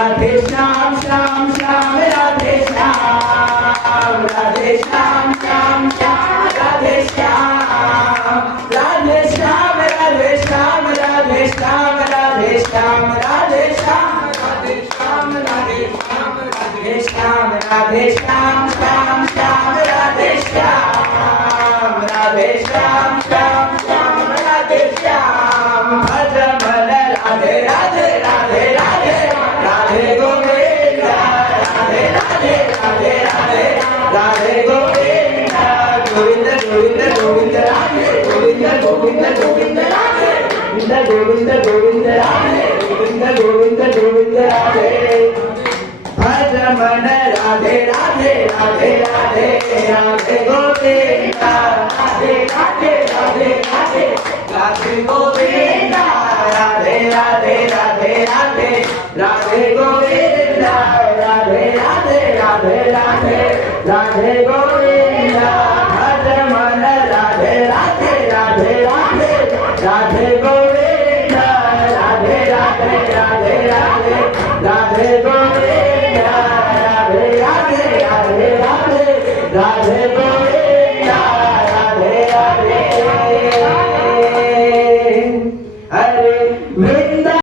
राधे श्याम श्याम श्याम राधे श्याम राधे श्याम श्याम श्याम राधे श्याम राधे श्याम राधे श्याम राधे श्याम राधे श्याम राधे श्याम राधे श्याम राधे श्याम राधे श्याम राधे श्याम श्याम श्याम राधे श्याम राधे श्याम श्याम श्याम राधे श्याम भज मन राधे राधे राधे राधे राधे गोविंद राधे राधे राधे राधे राधे गोविंद गोविंद गोविंद गोविंद राधे गोविंद गोविंद गोविंद राधे गोविंद गोविंद राधे गोविंद गोविंद गोविंद राधे भज मन राधे राधे राधे राधे राधे गोविंद राधे राधे राधे राधे राधे गोविंद राधे राधे राधे राधे राधे गोविंद राधे राधे राधे राधे राधे गोविंद भज मन राधे राधे राधे राधे राधे गोविंद राधे राधे राधे राधे राधे गोविंद राधे राधे राधे राधे राधे गोविंद